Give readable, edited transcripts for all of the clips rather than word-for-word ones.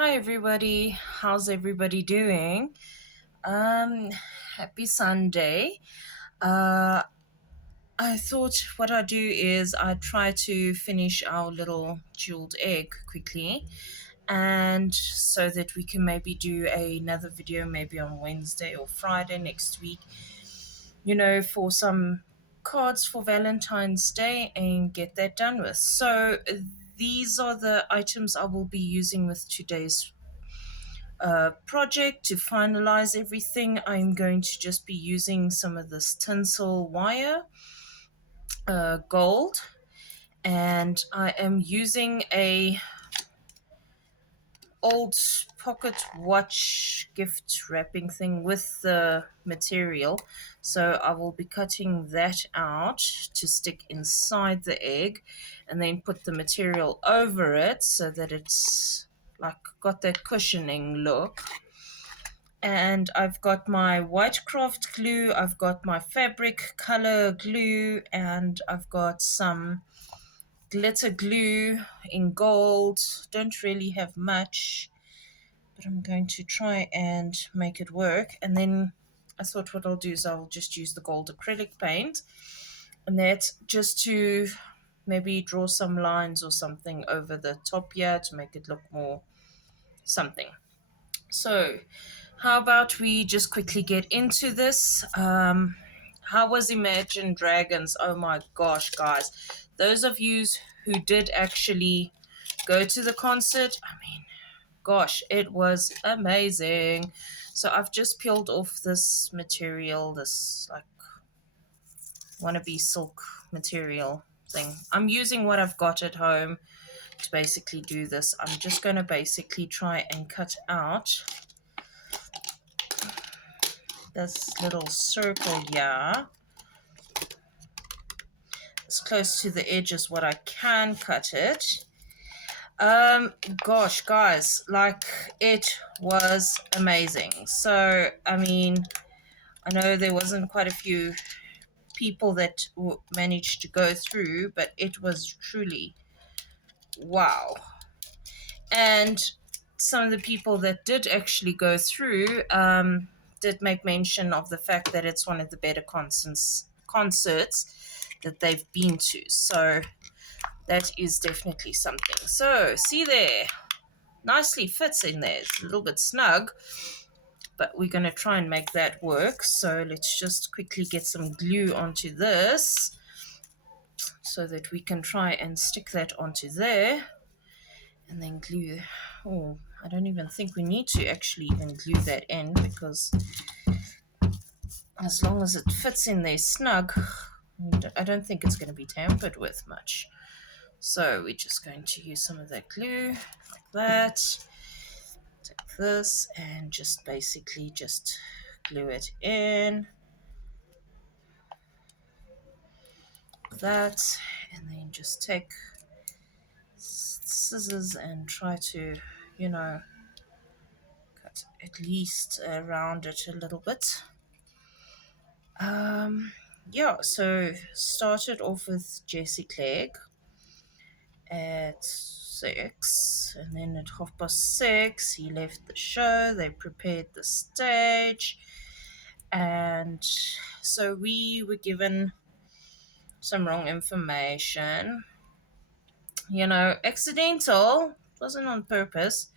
Hi everybody, how's everybody doing? Um, Happy Sunday. Uh, I thought what I'd do is I'd try to finish our little jeweled egg quickly, and so that we can maybe do another video maybe on Wednesday or Friday next week, for some cards for Valentine's Day and get that done with. So these are the items I will be using with today's project to finalize everything. I'm going to just be using some of this tinsel wire, gold, and I am using a old pocket watch gift wrapping thing with the material. So I will be cutting that out to stick inside the egg and then put the material over it so that it's like got that cushioning look. And I've got my white craft glue, I've got my fabric color glue, and I've got some glitter glue in gold. Don't really have much, but I'm going to try and make it work. And then I thought what I'll do is I'll just use the gold acrylic paint, and that's just to maybe draw some lines or something over the top here to make it look more something. So, how about we just quickly get into this? How was Imagine Dragons? Oh my gosh, guys. Those of you who did actually go to the concert, I mean, gosh, it was amazing. So, I've just peeled off this material, this like wannabe silk material thing. I'm using what I've got at home to basically do this. I'm just going to basically try and cut out this little circle here as close to the edge as what I can cut it. Gosh, guys, like it was amazing. So, I mean, I know there wasn't quite a few people that managed to go through, but it was truly wow. And some of the people that did actually go through did make mention of the fact that it's one of the better concerts that they've been to. So that is definitely something. So see there, nicely fits in there. It's a little bit snug, but we're going to try and make that work. So let's just quickly get some glue onto this so that we can try and stick that onto there. And then glue. Oh, I don't even think we need to actually even glue that in, because as long as it fits in there snug, I don't think it's going to be tampered with much. So we're just going to use some of that glue like that. Take this and just basically just glue it in like that, and then just take scissors and try to, cut at least around it a little bit. Yeah, so started off with Jesse Clegg at 6, and then at 6:30 he left the show. They prepared the stage, and so we were given some wrong information. Accidental, wasn't on purpose,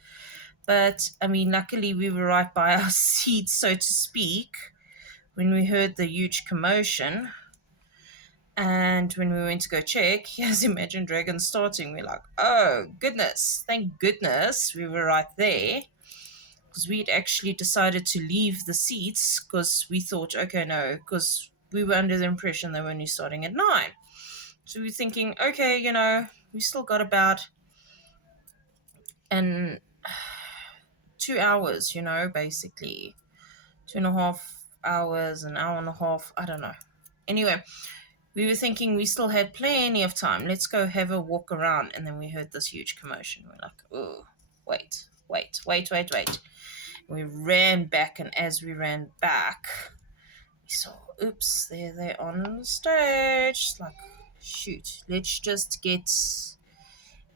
but I mean, luckily we were right by our seats, so to speak, when we heard the huge commotion. And when we went to go check, here's Imagine Dragons starting. We're like, oh, goodness. Thank goodness we were right there. Because we'd actually decided to leave the seats because we thought, okay, no, because we were under the impression they were only starting at 9. So we were thinking, okay, we still got about 2 hours, basically. 2.5 hours, an hour and a half, I don't know. Anyway, we were thinking we still had plenty of time. Let's go have a walk around. And then we heard this huge commotion. We're like, oh, wait. We ran back, and as we ran back, we saw, oops, there they are on the stage. It's like, shoot, let's just get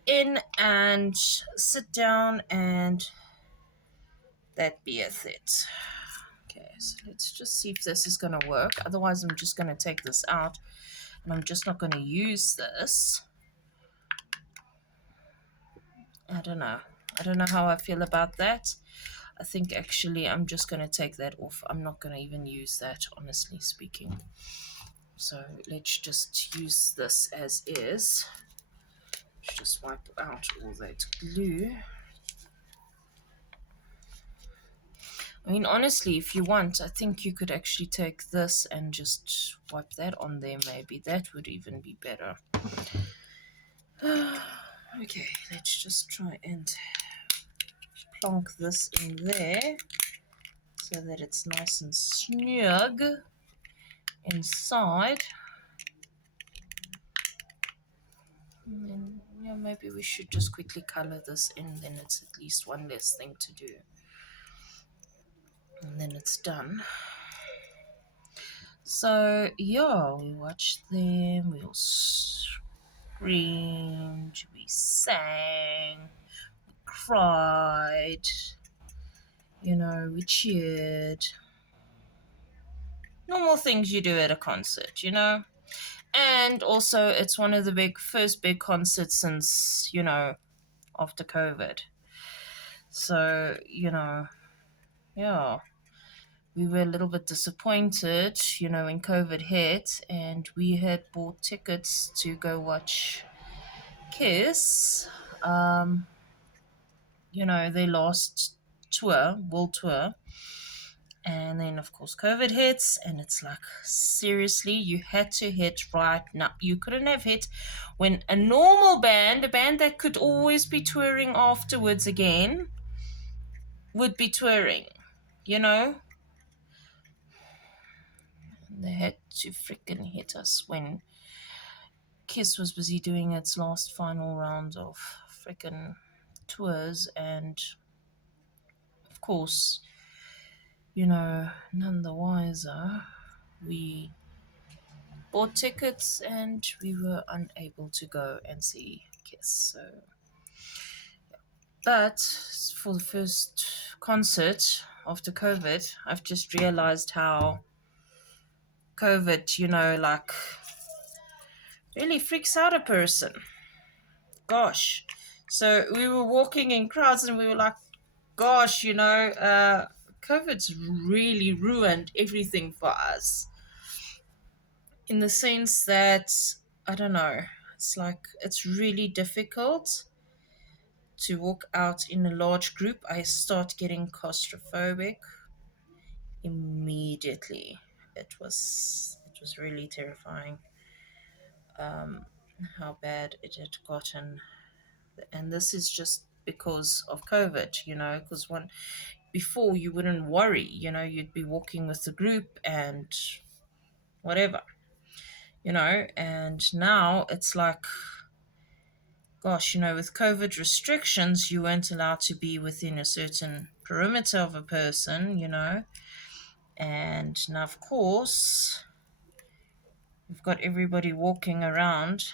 in and sit down, and that beeth it. Okay, so let's just see if this is going to work. Otherwise, I'm just going to take this out, and I'm just not going to use this. I don't know. I don't know how I feel about that. I think actually I'm just going to take that off. I'm not going to even use that, honestly speaking. So let's just use this as is. Let's just wipe out all that glue. I mean, honestly, if you want, I think you could actually take this and just wipe that on there, maybe. That would even be better. Okay, let's just try and plonk this in there so that it's nice and snug inside. And then, yeah, maybe we should just quickly color this in, then it's at least one less thing to do. And then it's done. So, yeah, we watched them, we all screamed, we sang, cried, we cheered. Normal things you do at a concert. And also, it's one of the first big concerts since, after COVID. So, yeah, we were a little bit disappointed, when COVID hit, and we had bought tickets to go watch Kiss, their last tour, world tour. And then, of course, COVID hits, and it's like, seriously, you had to hit right now. You couldn't have hit when a normal band, a band that could always be touring afterwards again, would be touring, you know? They had to freaking hit us when Kiss was busy doing its last final round of freaking tours, and of course, none the wiser. We bought tickets and we were unable to go and see Kiss. But for the first concert after COVID, I've just realized how COVID, like really freaks out a person. Gosh. So we were walking in crowds and we were like, gosh, COVID's really ruined everything for us. In the sense that, I don't know, it's like it's really difficult to walk out in a large group. I start getting claustrophobic immediately. It was really terrifying, how bad it had gotten. And this is just because of COVID, because before you wouldn't worry, you'd be walking with the group and whatever, and now it's like, gosh, with COVID restrictions, you weren't allowed to be within a certain perimeter of a person, and now, of course, we've got everybody walking around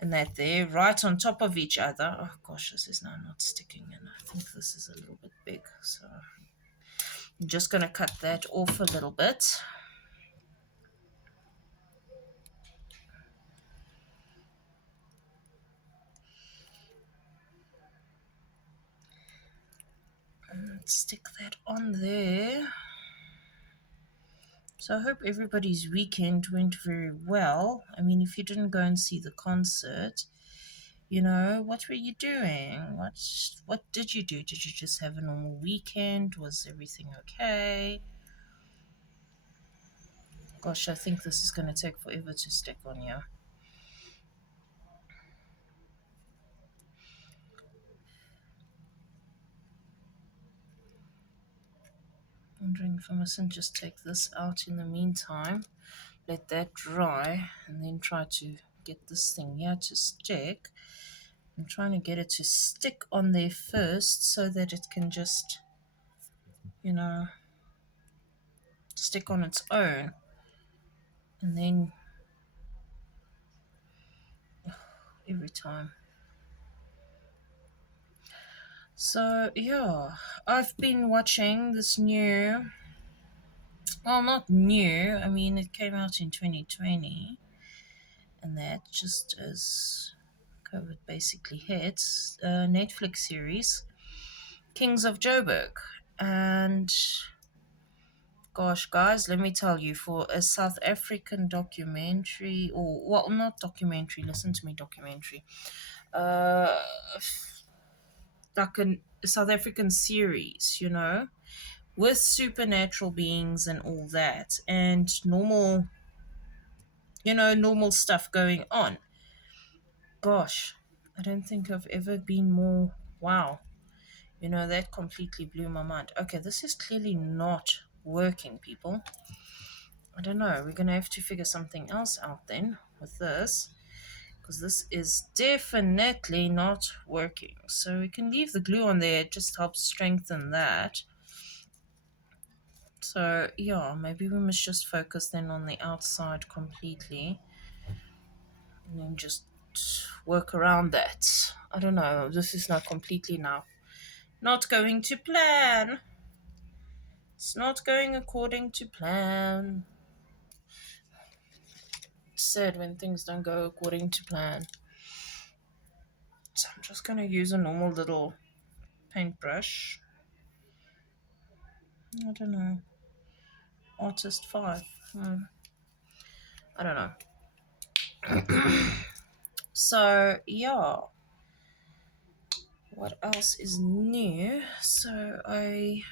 and that they're right on top of each other. Oh gosh, this is now not sticking in. I think this is a little bit big, so I'm just going to cut that off a little bit. Let's stick that on there. So I hope everybody's weekend went very well. I mean, if you didn't go and see the concert, what were you doing? What did you do? Did you just have a normal weekend? Was everything okay? Gosh, I think this is going to take forever to stick on here. Wondering if I mustn't just take this out in the meantime, let that dry, and then try to get this thing here to stick. I'm trying to get it to stick on there first so that it can just, stick on its own. And then every time. So yeah, I've been watching this new, well, not new, I mean, it came out in 2020, and that just as COVID basically hits, a Netflix series, Kings of Joburg. And gosh, guys, let me tell you, for a South African documentary, or, well, not documentary, listen to me, documentary, uh, like a South African series, with supernatural beings and all that, and normal stuff going on. Gosh, I don't think I've ever been more wow. That completely blew my mind. Okay, this is clearly not working, people. I don't know. We're going to have to figure something else out then with this, because this is definitely not working. So we can leave the glue on there. It just helps strengthen that. So yeah, maybe we must just focus then on the outside completely and then just work around that. I don't know. This is not completely now not going to plan. It's not going according to plan. It's sad when things don't go according to plan. So I'm just going to use a normal little paintbrush. I don't know. Artist 5. I don't know. So, yeah. What else is new? So, I'm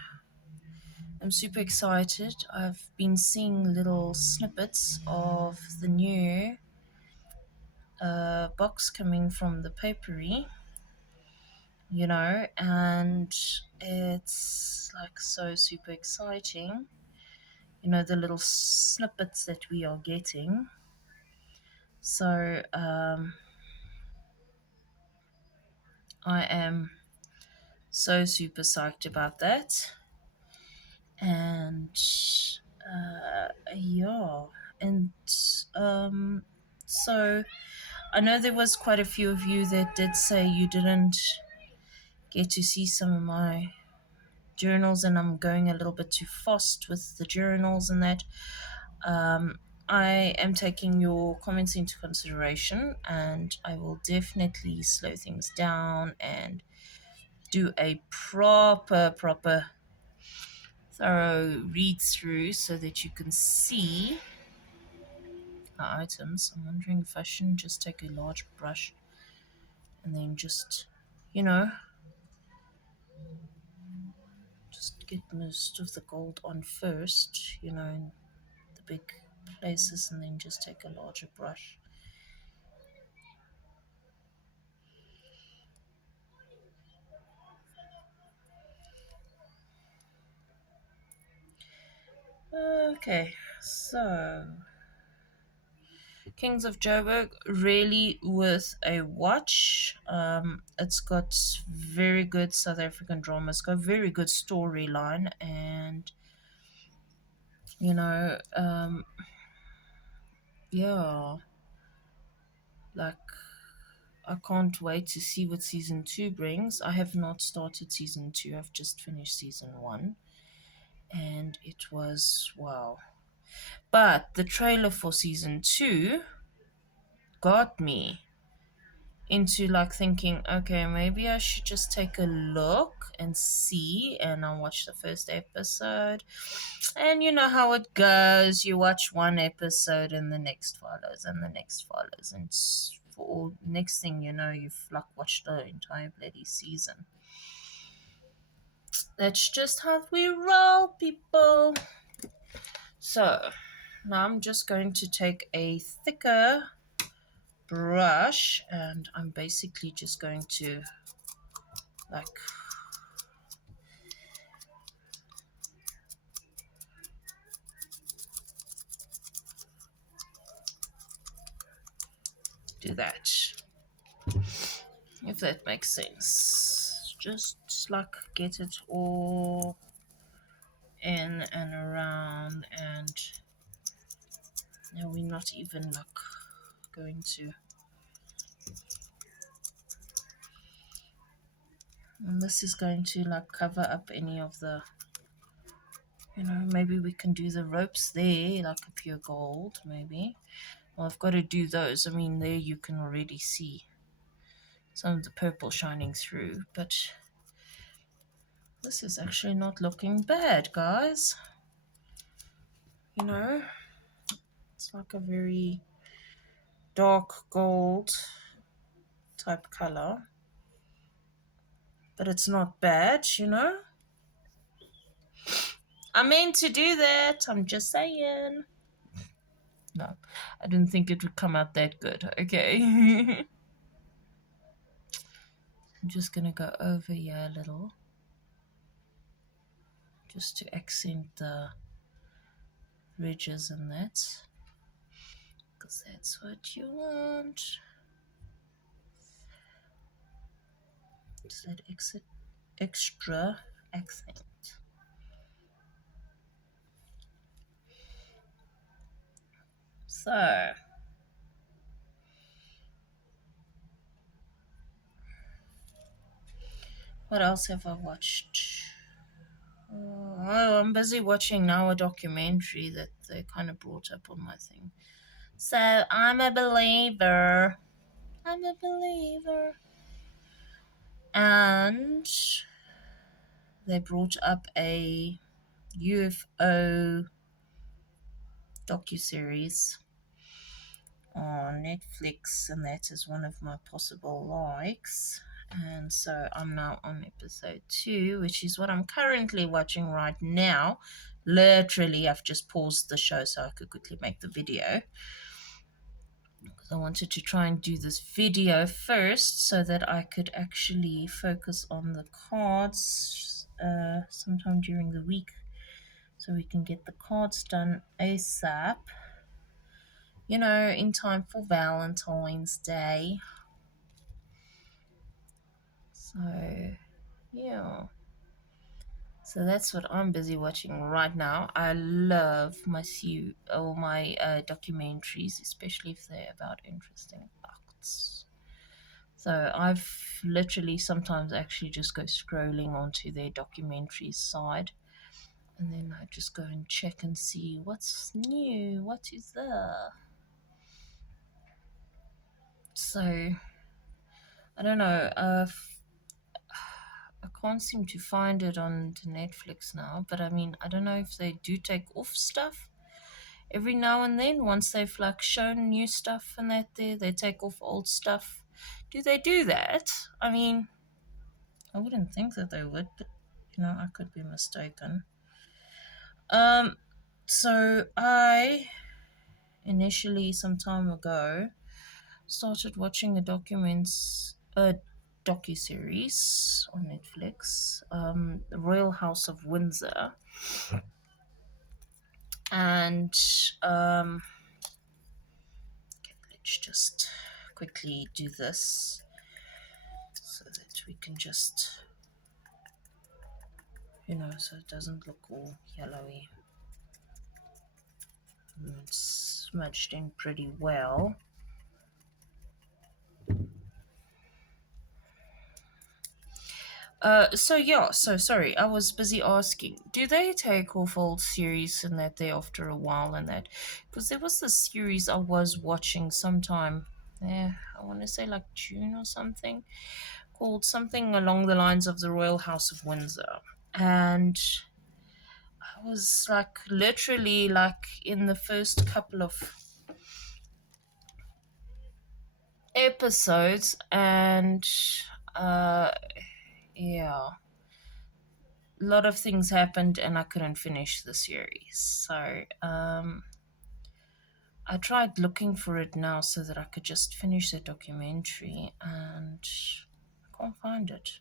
super excited. I've been seeing little snippets of the new box coming from the Papery, and it's like so super exciting. The little snippets that we are getting. So I am so super psyched about that. And yeah, and so I know there was quite a few of you that did say you didn't get to see some of my journals, and I'm going a little bit too fast with the journals and that. Um, I am taking your comments into consideration, and I will definitely slow things down and do a proper thorough read through so that you can see the items. I'm wondering if I shouldn't just take a large brush and then you know, just get most of the gold on first, in the big places, and then just take a larger brush. Okay, so Kings of Joburg, really worth a watch. It's got very good South African drama. It's got a very good storyline, and yeah, like I can't wait to see what season 2 brings. I have not started season 2. I've just finished season 1, and it was wow. But the trailer for season 2 got me into like thinking, okay, maybe I should just take a look and see. And I watched the first episode, and you know how it goes. You watch one episode, and the next follows, and the next follows, and for all next thing you know, you've like watched the entire bloody season. That's just how we roll, people. So now I'm just going to take a thicker brush, and I'm basically just going to like do that, if that makes sense. Just like get it all in and around, and now we're not even like going to And this is going to like cover up any of the, maybe we can do the ropes there, like a pure gold, maybe. Well, I've got to do those. I mean, there you can already see some of the purple shining through, but this is actually not looking bad, guys. It's like a very dark gold type color, but it's not bad. I meant to do that. I'm just saying. No, I didn't think it would come out that good. Okay. I'm just going to go over here a little just to accent the ridges and that, because that's what you want. Just that extra accent. So, what else have I watched? Oh, I'm busy watching now a documentary that they kind of brought up on my thing. So, I'm a believer. I'm a believer. And they brought up a UFO docuseries on Netflix, and that is one of my possible likes. And so I'm now on episode 2, which is what I'm currently watching right now. Literally, I've just paused the show so I could quickly make the video, because I wanted to try and do this video first so that I could actually focus on the cards sometime during the week, so we can get the cards done ASAP, in time for Valentine's Day. So, yeah. So that's what I'm busy watching right now. I love my documentaries, especially if they're about interesting facts. So I've literally sometimes actually just go scrolling onto their documentaries side, and then I just go and check and see what's new, what is there. So I don't know. I can't seem to find it on the Netflix now, but I mean, I don't know if they do take off stuff every now and then. Once they've like shown new stuff and that they take off old stuff. Do they do that? I mean, I wouldn't think that they would, but I could be mistaken. So I initially some time ago started watching a docu-series on Netflix, The Royal House of Windsor, and okay, let's just quickly do this so that we can just, so it doesn't look all yellowy. It's smudged in pretty well. So sorry, I was busy asking, do they take off old series and that they after a while and that? Because there was this series I was watching sometime, I want to say like June or something, called something along the lines of the Royal House of Windsor. And I was like literally like in the first couple of episodes, and yeah, a lot of things happened and I couldn't finish the series. So I tried looking for it now so that I could just finish the documentary, and I can't find it.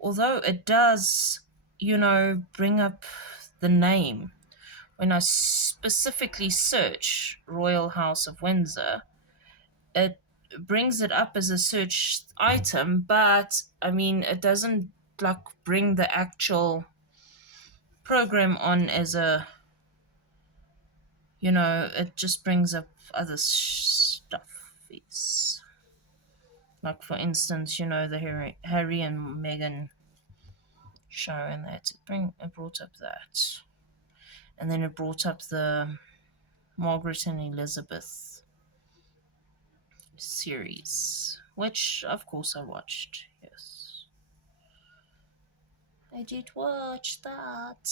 Although it does, bring up the name. When I specifically search Royal House of Windsor, it brings it up as a search item, but I mean, it doesn't like bring the actual program on as a, it just brings up other stuff. Like, for instance, the Harry and Meghan show, and that it brought up that. And then it brought up the Margaret and Elizabeth series, which, of course, I watched. Yes. I did watch that.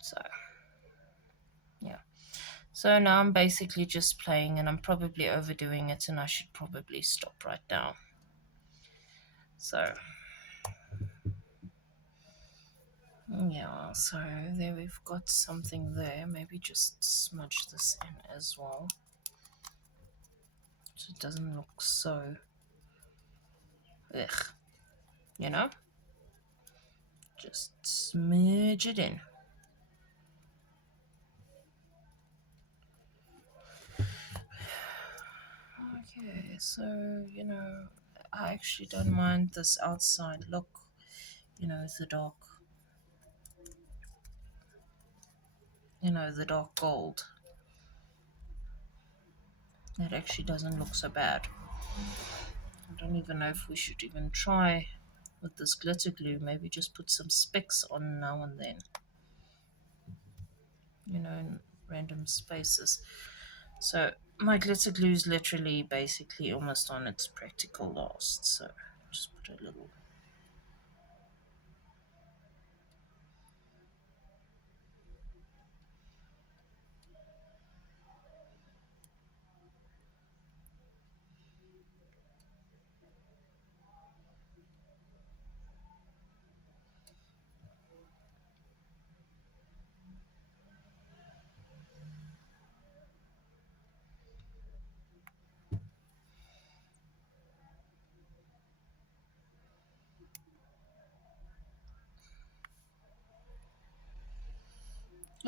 So, yeah. So now I'm basically just playing, and I'm probably overdoing it, and I should probably stop right now. So, yeah, so there we've got something there. Maybe just smudge this in as well, so it doesn't look so, ugh, you know? Just smudge it in. Okay, so, I actually don't mind this outside look, the dark, the dark gold. That actually doesn't look so bad. I don't even know if we should even try with this glitter glue. Maybe just put some specks on now and then, in random spaces. So my glitter glue is literally basically almost on its practical last. So just put a little.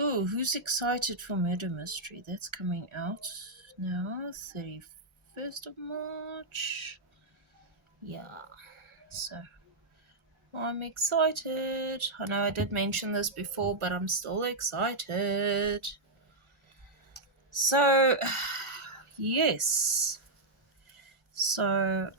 Oh, who's excited for Murder Mystery? That's coming out now, 31st of March. Yeah, so I'm excited. I know I did mention this before, but I'm still excited. So, yes. So,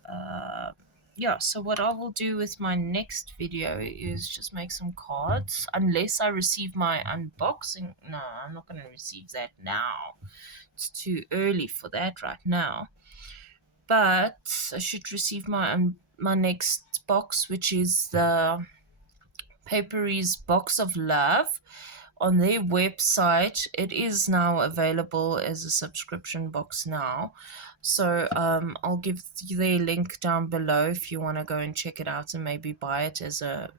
yeah, so what I will do with my next video is just make some cards, unless I receive my unboxing. No, I'm not going to receive that now. It's too early for that right now. But I should receive my next box, which is the Papery's Box of Love. On their website, it is now available as a subscription box now. So I'll give you their link down below if you want to go and check it out and maybe buy it as a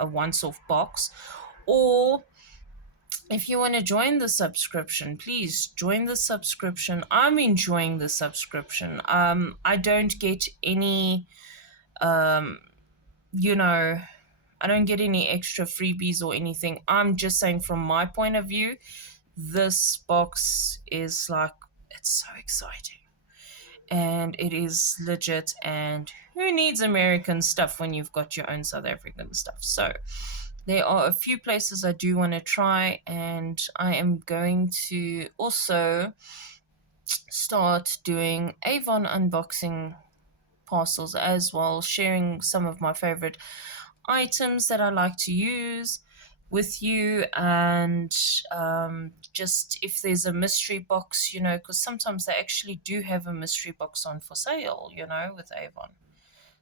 once-off box. Or if you want to join the subscription, please join the subscription. I'm enjoying the subscription. I don't get any, you know, I don't get any extra freebies or anything. I'm just saying from my point of view, this box is like, it's so exciting. And it is legit. And who needs American stuff when you've got your own South African stuff? So there are a few places I do want to try, and I am going to also start doing Avon unboxing parcels as well, sharing some of my favorite items that I like to use with you, and just if there's a mystery box, because sometimes they actually do have a mystery box on for sale, with Avon.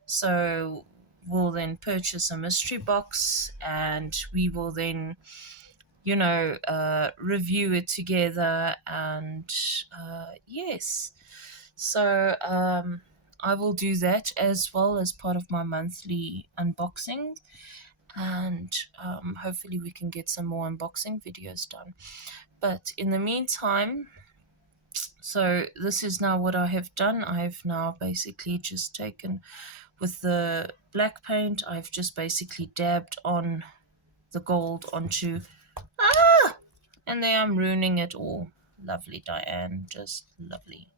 So we'll then purchase a mystery box, and we will then review it together. And yes, so I will do that as well as part of my monthly unboxing, and hopefully we can get some more unboxing videos done. But in the meantime, so this is now what I have done. I've now basically just taken, with the black paint, I've just basically dabbed on the gold onto, and there I'm ruining it all. Lovely, Diane, just lovely.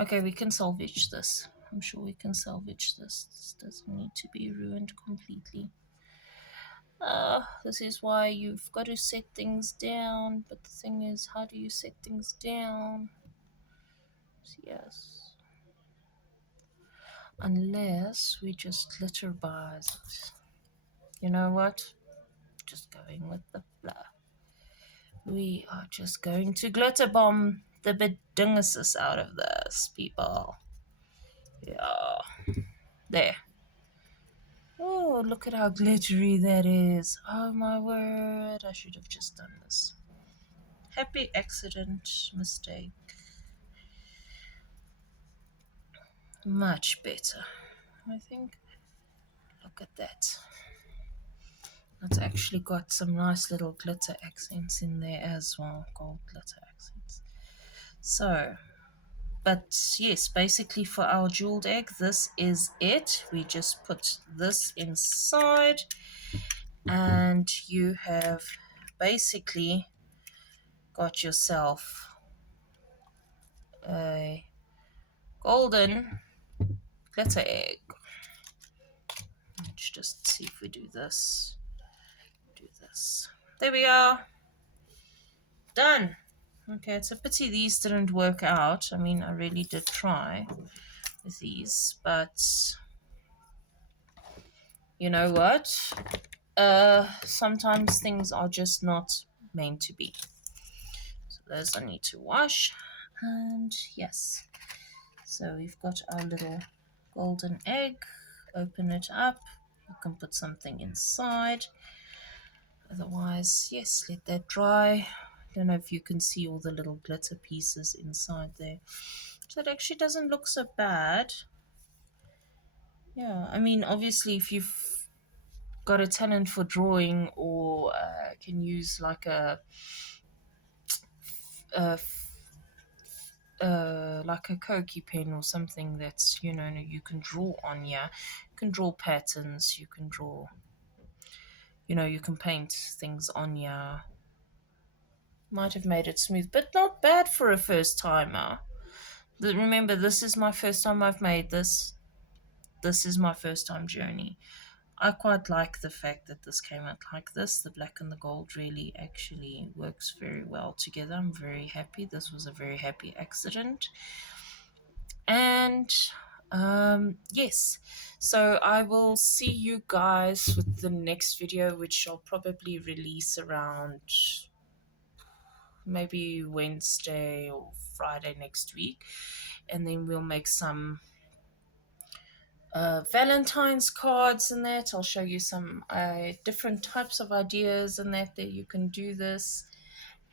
Okay, we can salvage this. I'm sure we can salvage this. This doesn't need to be ruined completely. This is why you've got to set things down. But the thing is, how do you set things down? Yes. Unless we just glitterize it. You know what? Just going with the flow. We are just going to glitter bomb the bedinguses out of this, people. Yeah. There. Oh, look at how glittery that is. Oh my word. I should have just done this. Happy accident mistake. Much better, I think. Look at that. It's actually got some nice little glitter accents in there as well. Gold glitter accents. So, but yes, basically for our jeweled egg, this is it. We just put this inside and you have basically got yourself a golden glitter egg. Let's just see if we do this. Do this. There we are. Done. Okay, it's a pity these didn't work out. I mean, I really did try with these, but you know what? Sometimes things are just not meant to be. So those I need to wash. And yes, so we've got our little golden egg. Open it up. You can put something inside. Otherwise, yes, let that dry. I don't know if you can see all the little glitter pieces inside there. So it actually doesn't look so bad. Yeah, I mean, obviously, if you've got a talent for drawing or can use like a like a Koki pen or something that's, you know, you can draw on. Yeah, you can draw patterns, you can draw, you know, you can paint things on. Yeah, might have made it smooth, but not bad for a first timer. Remember, this is my first time I've made this. This is my first time journey. I quite like the fact that this came out like this. The black and the gold really actually works very well together. I'm very happy. This was a very happy accident. And yes, so I will see you guys with the next video, which I'll probably release around maybe Wednesday or Friday next week. And then we'll make some Valentines cards and that. I'll show you some different types of ideas and that you can do this.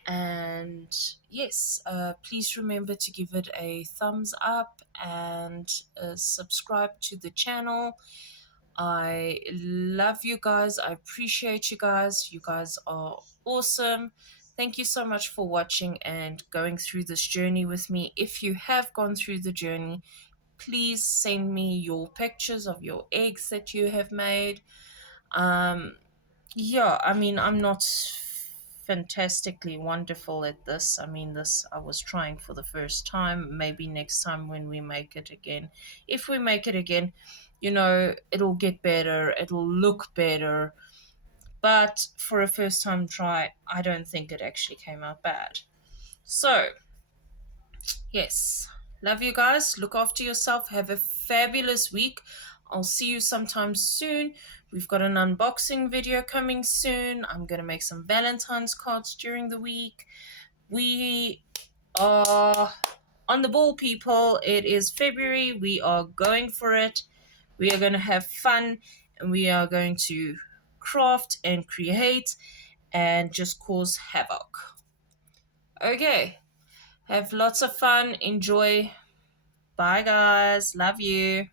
And yes, please remember to give it a thumbs up and subscribe to the channel. I love you guys. I appreciate you guys. You guys are awesome. Thank you so much for watching and going through this journey with me. If you have gone through the journey, please send me your pictures of your eggs that you have made. Yeah, I mean, I'm not fantastically wonderful at this. I mean, this I was trying for the first time. Maybe next time when we make it again, if we make it again, you know, it'll get better, it'll look better. But for a first time try, I don't think it actually came out bad. So, yes, love you guys. Look after yourself. Have a fabulous week. I'll see you sometime soon. We've got an unboxing video coming soon. I'm going to make some Valentine's cards during the week. We are on the ball, people. It is February. We are going for it. We are going to have fun and we are going to craft and create and just cause havoc. Okay. Have lots of fun. Enjoy. Bye, guys. Love you.